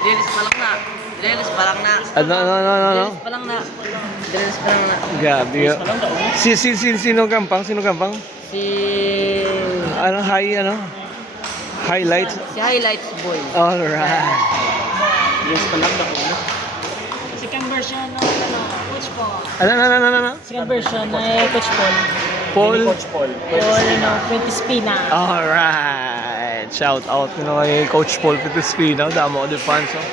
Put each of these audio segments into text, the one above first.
Release pa lang na. Release pa lang na. Ano? Release pa lang na. Release pa lang na. Gabi. Sino gampang? Sino gampang? Si... Ano, highlights? Si Highlights Boy. Alright. Yes pa lang ako. Second version ng Coach Paul. Ano? Second version ng Coach Paul. Paul? Coach Paul. Paul, Prentice Pina. Alright. Shout out kay Coach Paul Pituspino. Damo ko din fans. Oh.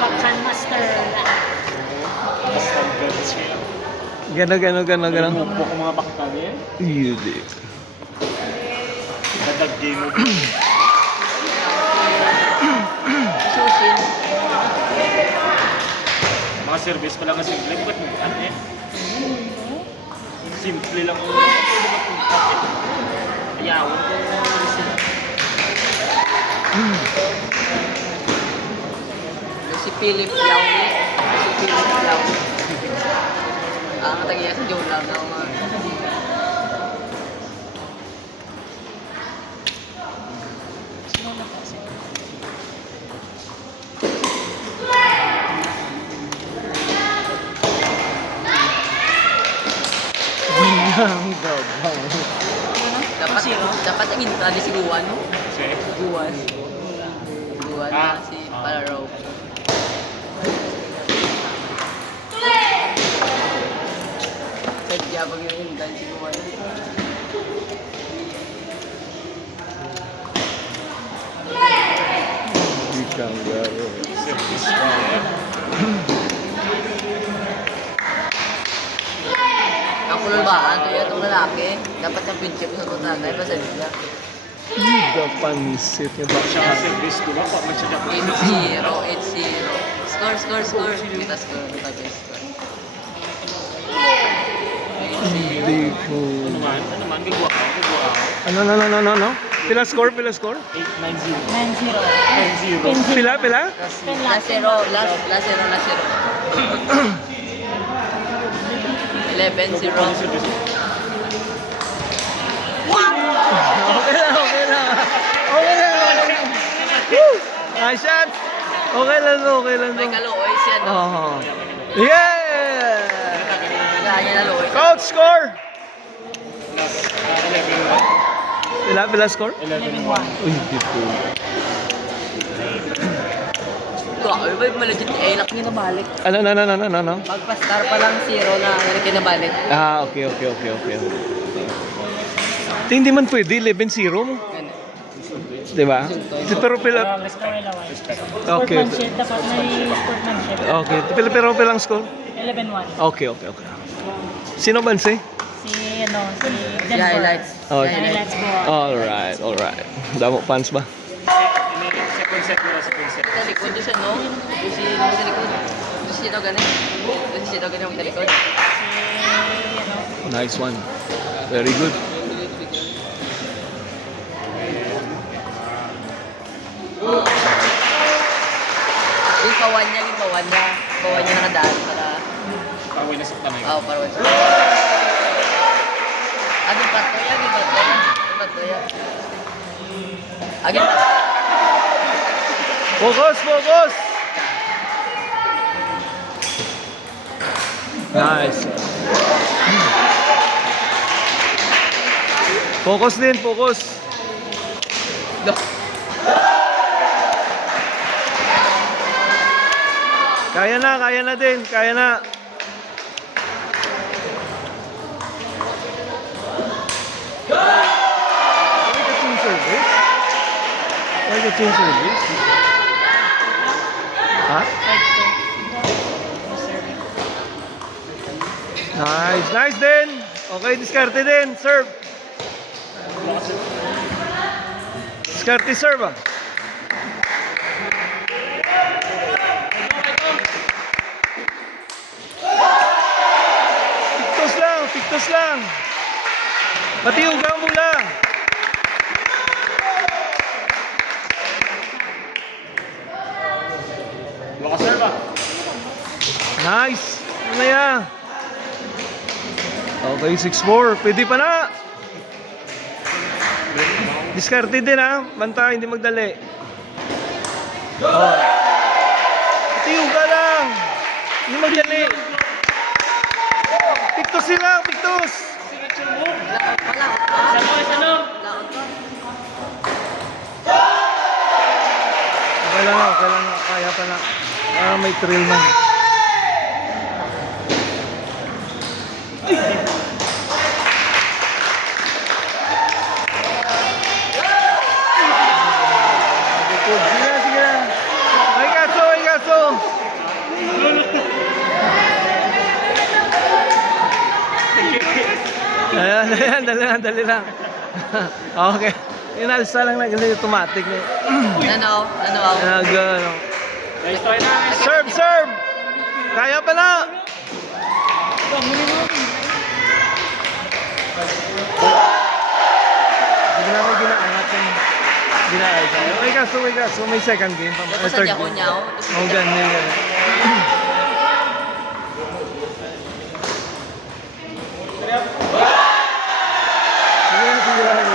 Bakan Master. Basta gets siya. Gano. Mupo ko mga baktan yan. Hindi. Dadag game mo. Shooting. Mga service pa lang ang simple. Ba't mo ano eh? Simple lang. Ayawan ko. Si Philip Yauli. Ang tagiya sa Joe lang ng mga... Ang gabang. Dapat ang intali si Guwan, no? Kasi, Guwan Ah. si Palaro. Kaya pag yung intali si Guwan. Isang garo. service pa yan. Ang kulubaan, kaya itong lalaki, dapat yung pinchip sa tutanay, pasal ka. Ida panisit niya ba? Siya nga service ko ba? Pag magsya ko. 8-0. Score. Kita score. Score. 8-0. Hindi ko. Ano man? Gagawa ako. Ano? Pila score? 8-9-0. 9-0. 10-0. Pila? Last zero. 11-0. Okay lang. Woo! Nice shot! Okay lang May to. kaluoy siya, no? Oh. Yeah! Kaya naluoy. Coach score! Plus 11-1. Pila score? 11-1. Uy, dito. Ay, ba malagit eh, laki na balik. Ano? Pagpa-star pa lang 0 na nalaki na balik. Ah, okay. Hindi man pwede, 11-0 mo. Diba? Pero pila... Okay. Sportsmanship, dapat may sportsmanship. Okay. Pero pilang score? 11-1. Okay. Sino ba si? Si Si Denver. highlights. Oh, Highlights ko. Alright. Damo fans ba? Second set mo na second set. Sa likod doon siya, no? Doon sa likod. Doon siya daw ganun. Yung sa likod. Nice one. Very good. Yung pawan niya nakadaan para... Pawin na sa tanay. Para wala. Agin pato yan. Agin pato. Focus! Nice. Focus. No. Kaya na din. Why the change service? Ha? Nice din. Okay, diskarte din. Serve. Diskarte serve ah. Piktos lang. Matiugaw mo lang. Makaserve ah. Nice. Ano na yan? Okay, 6-4. Pwede pa na. Diskarte din ha. Bantay, hindi magdali. Oh. Tiyuga lang. Hindi magdali. Pictus sila, pictus. Okay lang na. Kaya pa na. May thrill na. Sige na. Ay kaso. Ayan, dali lang. Okay. Inalsa lang na kasi automatic na. Ano? Gano'n. Guys, try namin. Serve! Kaya pa na! Hindi na may ginaangat yung ginaayos. May kaso, may second game pa. Ito sa Nyaw. Oh, ganyan. Sige lang.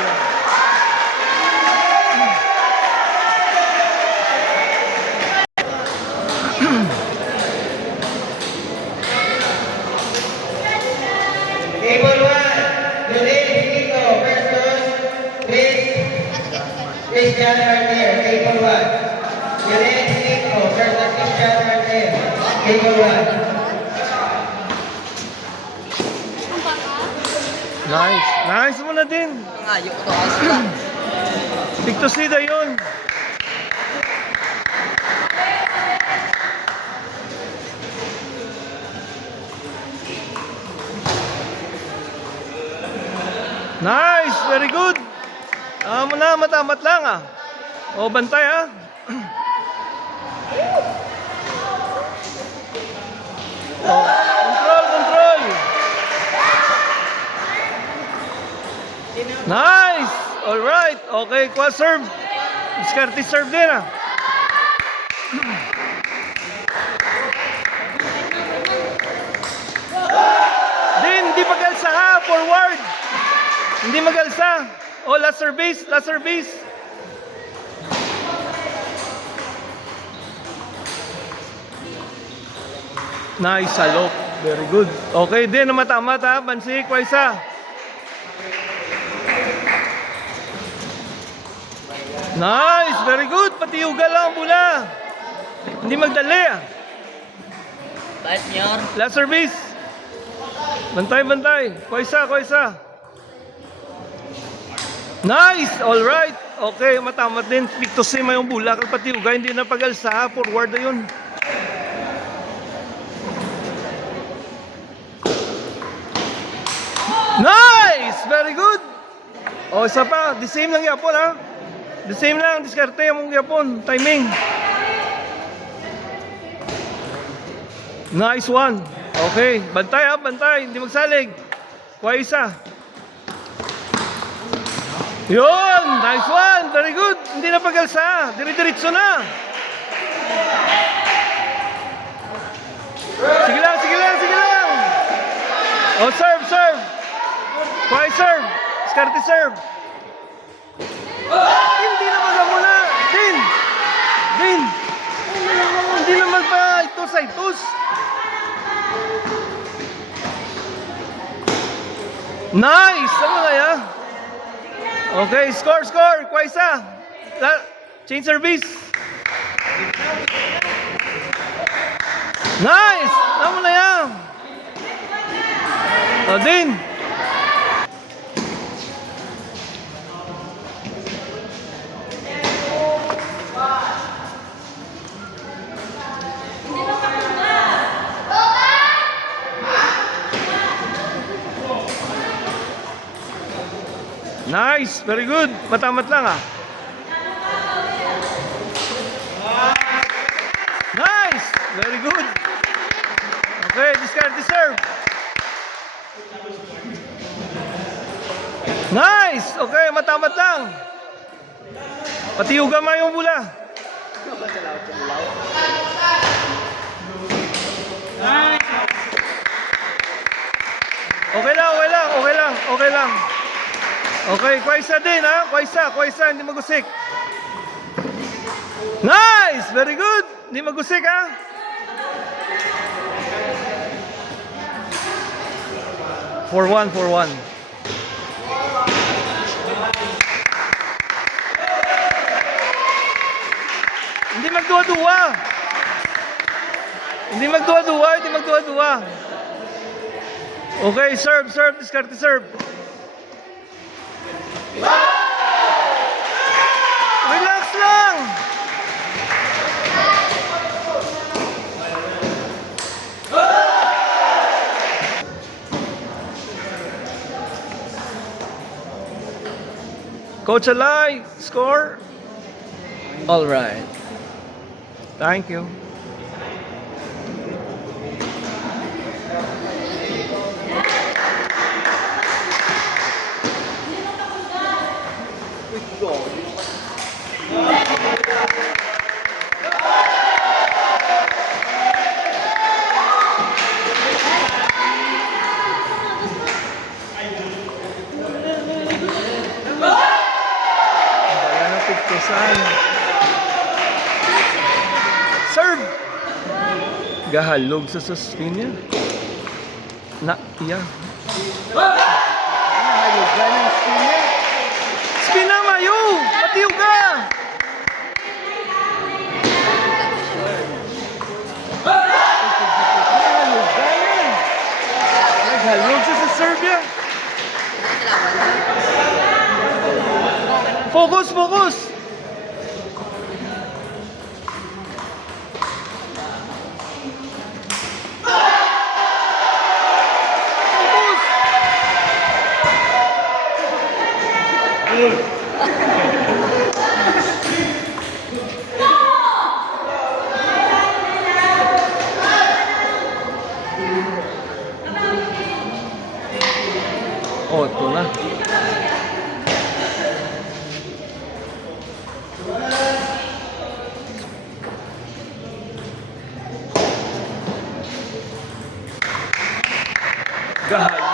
Table 1, Julie Benito versus Christian Martir. Table 1. Julie Benito versus Christian Martir. Table 1. Nice mo na din. Ngayo ko to asla. Pictus Lida yun. Nice! Very good! Matamat lang ah. O, bantay ah. Control! Nice! Alright! Okay, kuha serve. Diskarte serve din ah. Hindi magalsa ha! Forward! Hindi magalsa! Oh, last service! Nice, salok. Very good. Okay din, matamat ha. Bansik, Waisa. Nice, very good. Patiyuga lang mula. Hindi magdali ah. Bait nyor. Last service. Bantay. Waisa. Nice! Alright. Okay, matamat din. Pictus yung bulak. Patiyuga, hindi na pagalsa. Forward na yun. Nice! Very good! O, isa pa. The same lang yapon, ha? The same lang. Diskarte yung yapon. Timing. Nice one. Okay. Bantay, ha? Bantay. Hindi magsalig. Kuha isa. Yun! Nice one! Very good! Hindi na pagalsa. Dire-diretso na. Sige lang. O, serve. Kuha serve. Diskarte serve. Hindi na magamula. Din. Hindi na magpa-itos. Nice! Ano na yan? Okay, score. Kwaisa. Change service. Nice! Ano na yan? O, din. Nice, very good. Matamat lang ah. Nice, very good. Okay, discard serve. Nice, okay, matamat lang. Patiyuga mo yung bula. Okay lang. Okay, kwaisa din ha. Kwaisa, hindi magusik. Nice! Very good! Hindi magusik ha. For one. Hindi magduwa-duwa. Hindi magduwa-duwa. Okay, serve, diskarte serve. Relax lang. Coach Alay, score. All right. Thank you. Wala na pigtusan. Serve! Gahalog sa suspinya. Na, iya. Gahalog ng spinya. Spina mayo! Patiyo ka! Gahalog galing. Naghalog sa Serbia. Focus! Oh, ito na. Gahal.